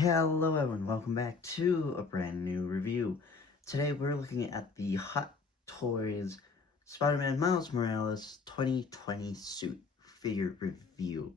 Hello everyone, welcome back to a brand new review. Today we're looking at the Hot Toys Spider-Man Miles Morales 2020 suit figure review.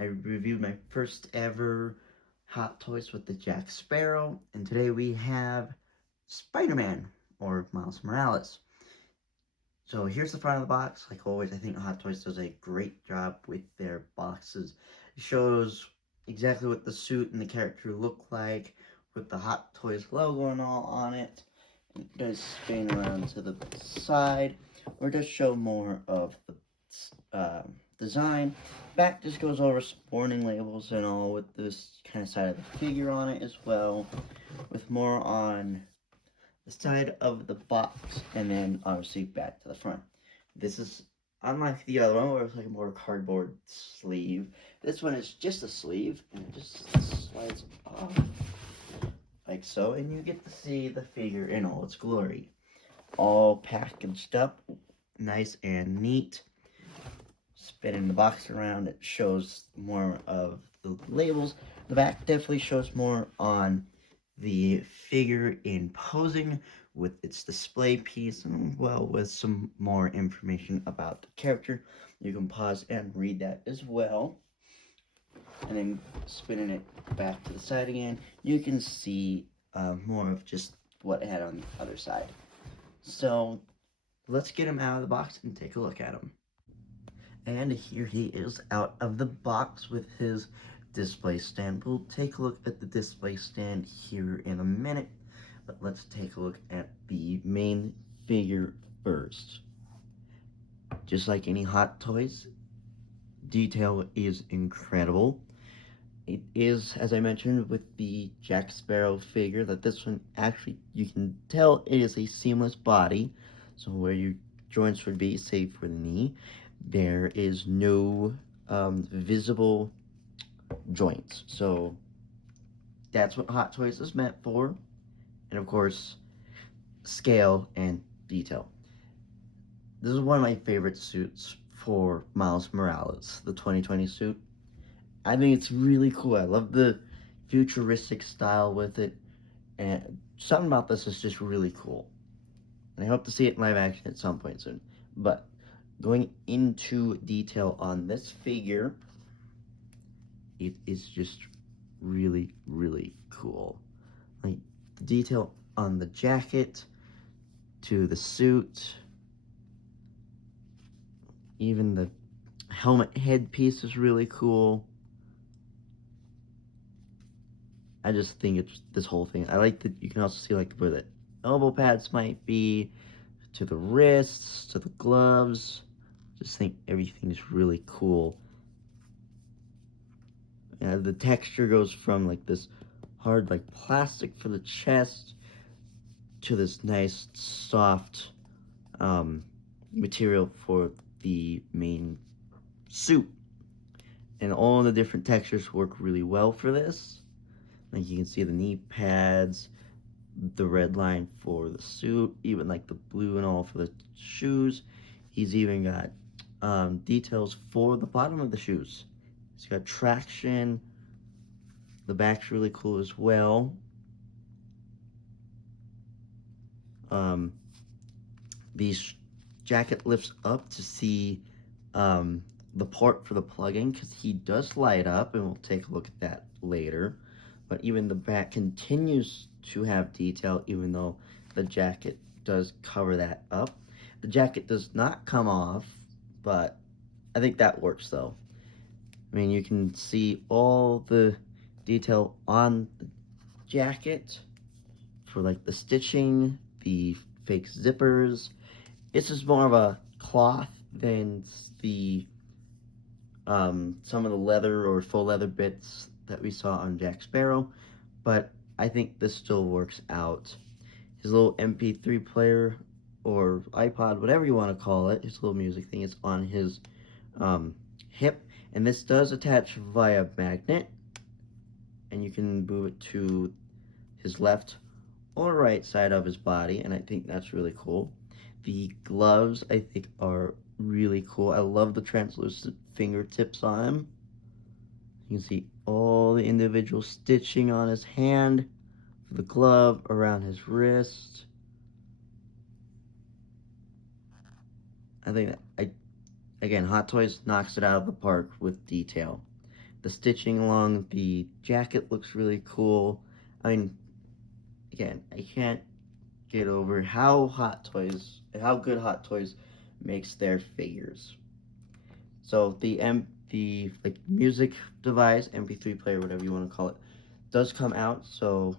I reviewed my first ever Hot Toys with the Jack Sparrow, and today we have Spider-Man, or Miles Morales. So here's the front of the box. Like always, I think Hot Toys does a great job with their boxes. It shows exactly what the suit and the character look like with the Hot Toys logo and all on it. And it does spin around to the side, or does show more of the design. Back just goes over some warning labels and all with this kind of side of the figure on it as well, with more on the side of the box, and then obviously back to the front. This is unlike the other one where it's like a more cardboard sleeve. This one is just a sleeve, and it just slides off like so, and you get to see the figure in all its glory. All packaged up, nice and neat. Spinning the box around, it shows more of the labels. The back definitely shows more on the figure in posing with its display piece, and well, with some more information about the character. You can pause and read that as well. And then spinning it back to the side again, you can see more of just what it had on the other side. So let's get him out of the box and take a look at him. And here he is out of the box with his display stand. We'll take a look at the display stand here in a minute, but let's take a look at the main figure first. Just like any Hot Toys, detail is incredible. It is, as I mentioned, with the Jack Sparrow figure, that this one actually, you can tell it is a seamless body. So where your joints would be, save for the knee, there is no visible joints. So that's what Hot Toys is meant for. And of course, scale and detail. This is one of my favorite suits for Miles Morales, the 2020 suit. I think it's really cool. I love the futuristic style with it, and something about this is just really cool. And I hope to see it in live action at some point soon. But going into detail on this figure, it is just really, really cool. Like the detail on the jacket, to the suit, even the helmet headpiece is really cool. I just think it's this whole thing. I like that you can also see like where the elbow pads might be, to the wrists, to the gloves. Just think everything's really cool. The texture goes from like this hard like plastic for the chest to this nice soft material for the main suit. And all the different textures work really well for this. Like you can see the knee pads, the red line for the suit, even like the blue and all for the shoes. He's even got details for the bottom of the shoes. He's got traction. The back's really cool as well. Um, the jacket lifts up to see the port for the plug-in, because he does light up, and we'll take a look at that later. But even the back continues to have detail, even though the jacket does cover that up. The jacket does not come off, but I think that works though. I mean, you can see all the detail on the jacket for like the stitching, the fake zippers. It's just more of a cloth than the some of the leather or faux leather bits that we saw on Jack Sparrow, but I think this still works out. His little MP3 player or iPod, whatever you want to call it, his little music thing is on his hip, and this does attach via magnet, and you can move it to his left or right side of his body, and I think that's really cool. The gloves, I think, are really cool. I love the translucent fingertips on him. You can see all the individual stitching on his hand, for the glove, around his wrist. I think that, again, Hot Toys knocks it out of the park with detail. The stitching along the jacket looks really cool. I mean, again, I can't get over how good Hot Toys makes their figures. So the like music device, MP3 player, whatever you want to call it, does come out. So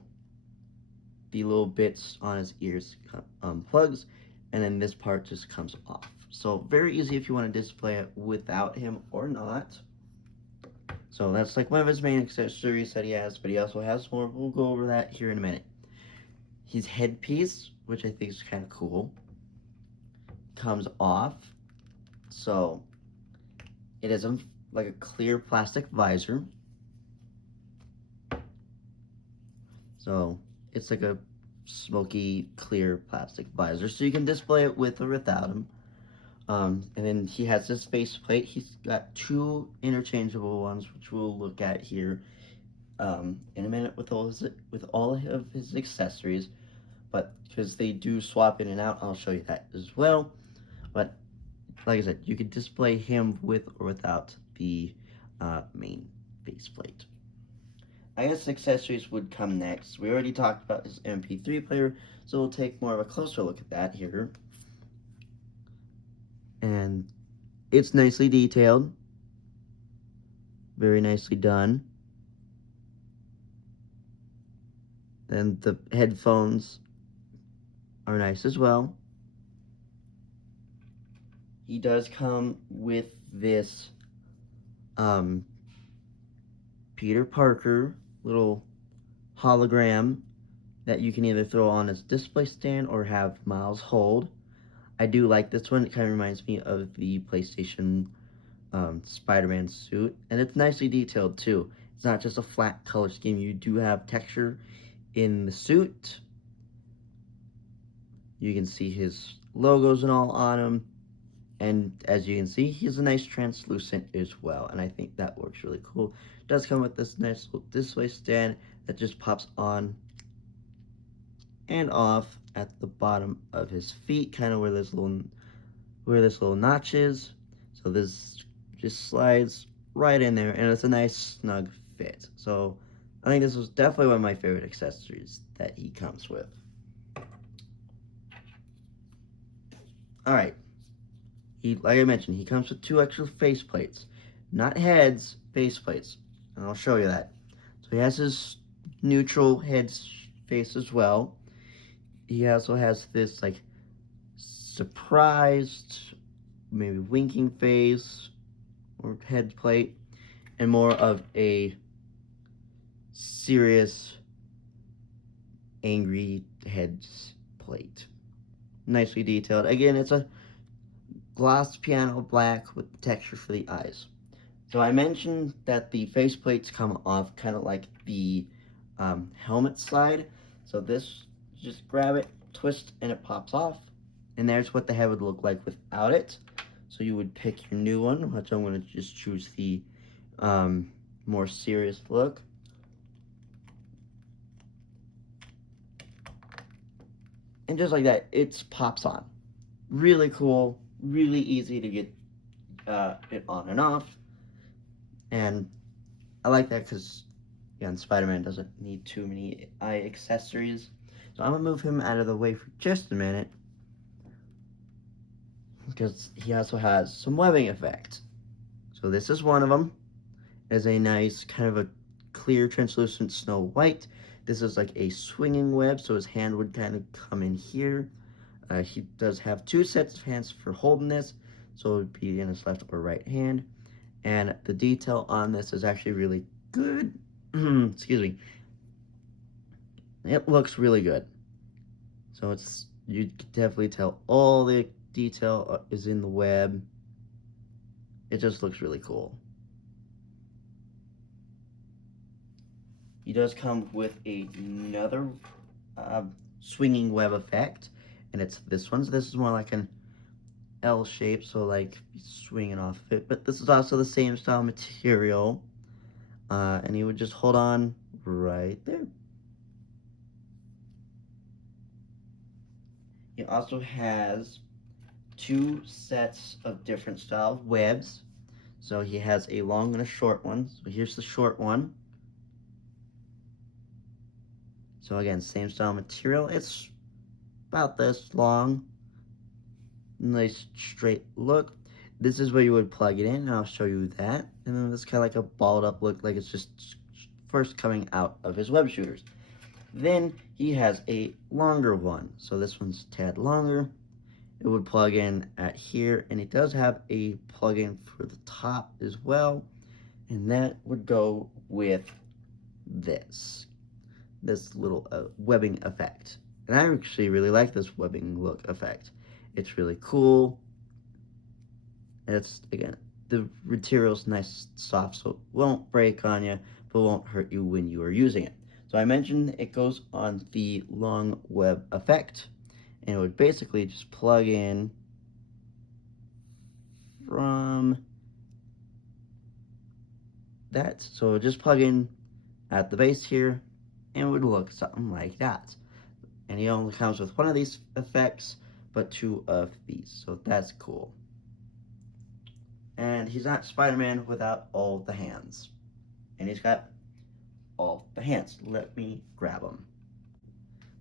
the little bits on his ears plugs, and then this part just comes off. So very easy if you want to display it without him or not. So that's like one of his main accessories that he has, but he also has more. We'll go over that here in a minute. His headpiece, which I think is kind of cool, comes off. So it is like a clear plastic visor. So it's like a smoky, clear plastic visor. So you can display it with or without him. And then he has this faceplate. He's got two interchangeable ones, which we'll look at here in a minute with all of his accessories. But because they do swap in and out, I'll show you that as well. But like I said, you can display him with or without the main faceplate. I guess accessories would come next. We already talked about his MP3 player, so we'll take more of a closer look at that here. And it's nicely detailed. Very nicely done. And the headphones are nice as well. He does come with this Peter Parker little hologram that you can either throw on his display stand or have Miles hold. I do like this one. It kind of reminds me of the PlayStation Spider-Man suit, and it's nicely detailed too. It's not just a flat color scheme. You do have texture in the suit. You can see his logos and all on him, and as you can see, he's a nice translucent as well, and I think that works really cool. It does come with this nice little display stand that just pops on and off at the bottom of his feet, kind of where this little notch is. So this just slides right in there, and it's a nice snug fit. So I think this was definitely one of my favorite accessories that he comes with. All right, like I mentioned, he comes with two extra faceplates, not heads, faceplates, and I'll show you that. So he has his neutral head face as well. He also has this like surprised, maybe winking face or head plate, and more of a serious, angry head plate. Nicely detailed. Again, it's a gloss piano black with texture for the eyes. So I mentioned that the faceplates come off kind of like the helmet slide. So this, just grab it, twist, and it pops off. And there's what the head would look like without it. So you would pick your new one, which I'm going to just choose the more serious look. And just like that, it pops on. Really cool, really easy to get it on and off. And I like that because, again, Spider-Man doesn't need too many eye accessories. So I'm going to move him out of the way for just a minute, because he also has some webbing effect. So this is one of them. It's a nice kind of a clear translucent Snow White. This is like a swinging web, so his hand would kind of come in here. He does have two sets of hands for holding this, so it would be in his left or right hand. And the detail on this is actually really good. Excuse me. It looks really good. So it's, you can definitely tell all the detail is in the web. It just looks really cool. He does come with another swinging web effect, and it's this one. So this is more like an L shape, so like swinging off of it. But this is also the same style material. And he would just hold on right there. He also has two sets of different style webs. So he has a long and a short one. So here's the short one. So again, same style material. It's about this long. Nice straight look. This is where you would plug it in, and I'll show you that. And then it's kind of like a balled up look, like it's just first coming out of his web shooters. Then he has a longer one. So this one's a tad longer. It would plug in at here, and it does have a plug-in for the top as well. And that would go with this little webbing effect. And I actually really like this webbing look effect. It's really cool. And it's, again, the material's nice soft, so it won't break on you, but won't hurt you when you are using it. So I mentioned it goes on the long web effect, and it would basically just plug in from that. So just plug in at the base here, and it would look something like that. And he only comes with one of these effects, but two of these, so that's cool. And he's not Spider-Man without all the hands. And he's got all the hands. Let me grab them.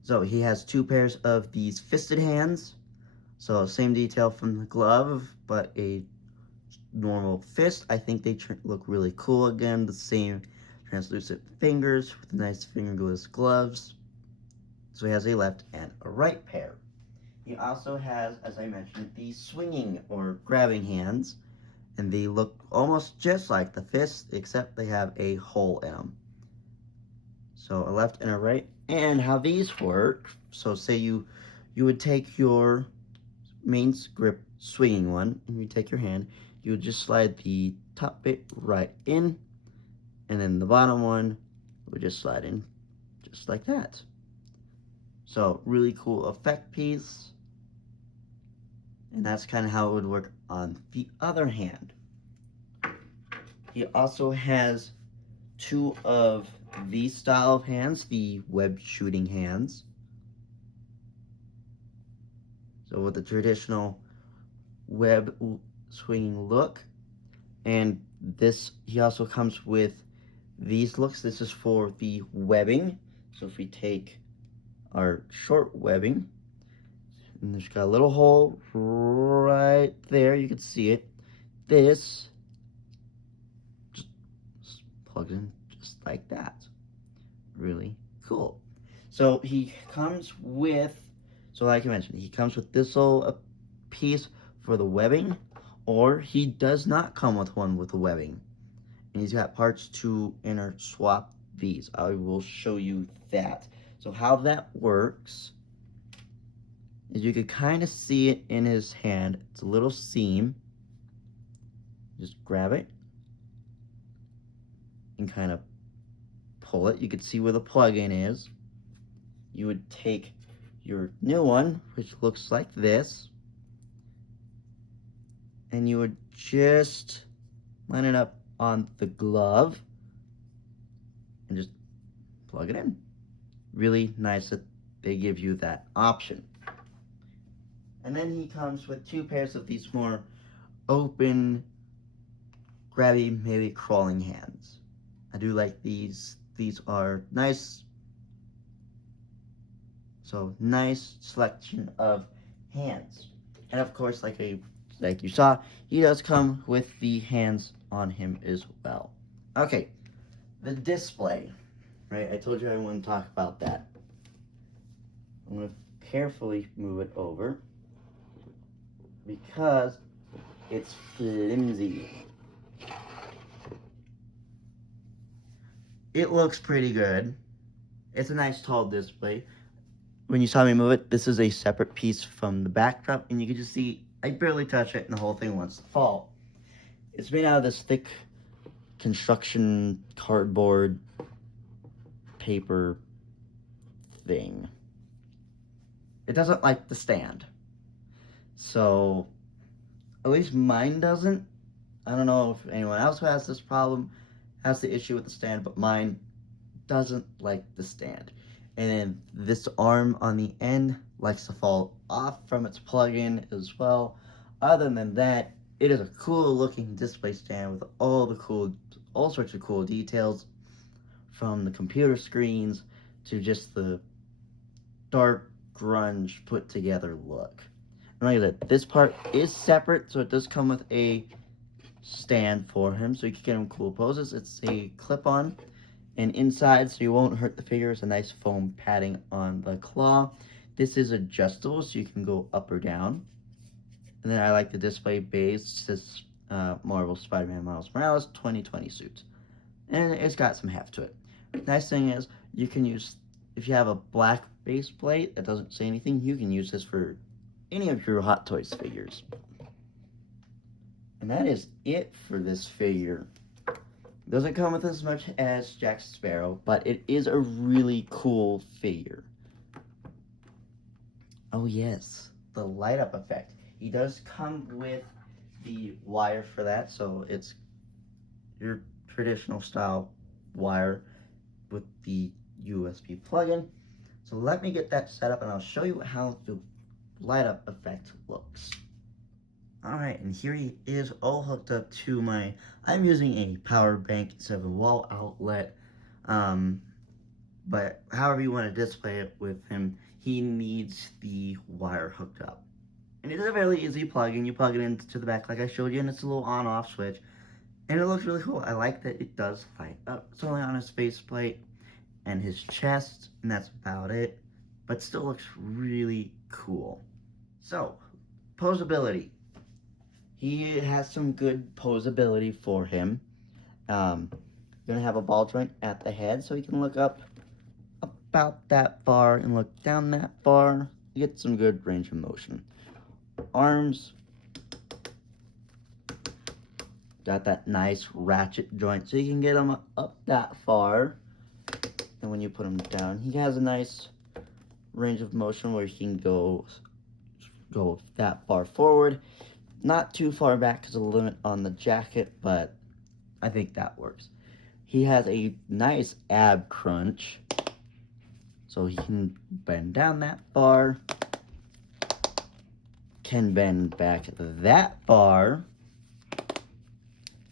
So he has two pairs of these fisted hands. So same detail from the glove, but a normal fist. I think they look really cool. Again, the same translucent fingers with nice fingerless gloves. So he has a left and a right pair. He also has, as I mentioned, the swinging or grabbing hands, and they look almost just like the fist, except they have a hole in them. So a left and a right. And how these work, so say you would take your main grip swinging one, and you take your hand, you would just slide the top bit right in, and then the bottom one would just slide in just like that. So really cool effect piece. And that's kind of how it would work on the other hand. He also has two of these style of hands, the web shooting hands. So with the traditional web swinging look. And this, he also comes with these looks. This is for the webbing. So if we take our short webbing, and there's got a little hole right there, you can see it. This just plugs in just like that. Really cool. So he comes with, so like I mentioned, he comes with this little piece for the webbing, or he does not come with one with the webbing. And he's got parts to inner swap these. I will show you that. So how that works is you could kind of see it in his hand. It's a little seam. Just grab it and kind of pull it. You can see where the plug-in is. You would take your new one, which looks like this, and you would just line it up on the glove and just plug it in. Really nice that they give you that option. And then he comes with two pairs of these more open, grabby, maybe crawling hands. I do like these. These are nice. So nice selection of hands. And of course, like you saw, he does come with the hands on him as well. Okay, the display. Right, I told you I want to talk about that. I'm going to carefully move it over because it's flimsy. It looks pretty good. It's a nice tall display. When you saw me move it, this is a separate piece from the backdrop, and you can just see I barely touch it and the whole thing wants to fall. It's made out of this thick construction cardboard paper thing. It doesn't like the stand. So, at least mine doesn't. I don't know if anyone else who has this problem has the issue with the stand, but mine doesn't like the stand. And then this arm on the end likes to fall off from its plug-in as well. Other than that, it is a cool looking display stand with all sorts of cool details, from the computer screens to just the dark grunge put together look. And like I said, this part is separate, so it does come with a stand for him, so you can get him cool poses. It's a clip-on, and inside, so you won't hurt the figure, is a nice foam padding on the claw. This is adjustable, so you can go up or down. And then I like the display base. It says Marvel Spider-Man Miles Morales 2020 suit. And it's got some heft to it. Nice thing is, you can use, if you have a black base plate that doesn't say anything, you can use this for any of your Hot Toys figures. And that is it for this figure. Doesn't come with as much as Jack Sparrow, but it is a really cool figure. Oh yes, the light up effect. He does come with the wire for that, so it's your traditional style wire with the USB plug-in. So let me get that set up and I'll show you how the light up effect looks. Alright, and here he is all hooked up to my, I'm using a power bank instead of a wall outlet, but however you want to display it with him, he needs the wire hooked up. And it is a fairly easy plug-in. You plug it into the back like I showed you, and it's a little on-off switch. And it looks really cool. I like that it does light up. It's only on his faceplate and his chest, and that's about it. But still looks really cool. So, posability. He has some good posability for him. You're going to have a ball joint at the head, so he can look up about that far and look down that far. You get some good range of motion. Arms, got that nice ratchet joint, so you can get him up that far. And when you put him down, he has a nice range of motion where he can go that far forward. Not too far back because of the limit on the jacket, but I think that works. He has a nice ab crunch, so he can bend down that far, can bend back that far,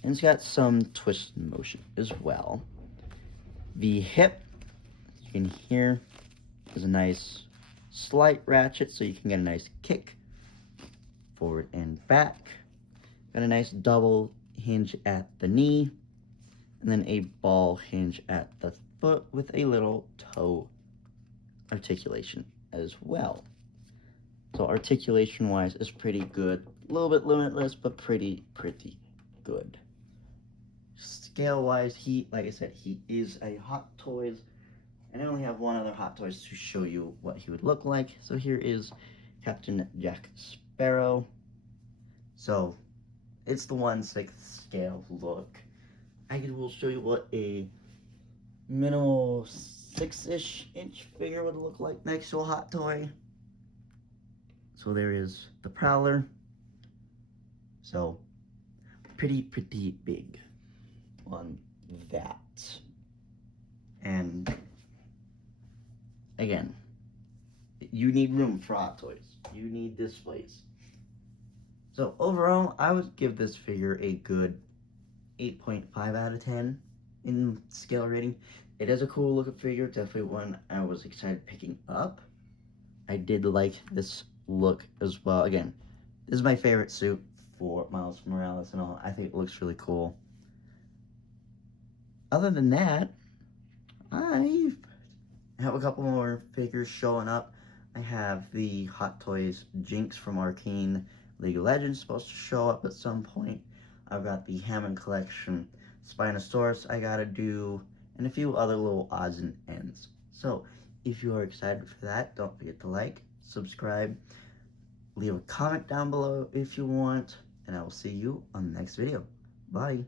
and it's got some twist motion as well. The hip, you can hear, is a nice slight ratchet, so you can get a nice kick forward and back. Got a nice double hinge at the knee, and then a ball hinge at the foot with a little toe articulation as well. So articulation wise is pretty good. A little bit limitless, but pretty good. Scale wise, like I said, he is a Hot Toys, and I only have one other Hot Toys to show you what he would look like. So here is Captain Jack Sparrow. So it's the 1/6 scale look. I will show you what a minimal 6-ish inch figure would look like next to a Hot Toy. So there is the Prowler. So pretty big on that. And again, you need room for Hot Toys. You need displays. So overall, I would give this figure a good 8.5 out of 10 in scale rating. It is a cool looking figure, definitely one I was excited picking up. I did like this look as well. Again, this is my favorite suit for Miles Morales and all. I think it looks really cool. Other than that, I have a couple more figures showing up. I have the Hot Toys Jinx from Arcane League of Legends supposed to show up at some point. I've got the Hammond Collection Spinosaurus I gotta do, and a few other little odds and ends. So, if you are excited for that, don't forget to like, subscribe, leave a comment down below if you want, and I will see you on the next video. Bye!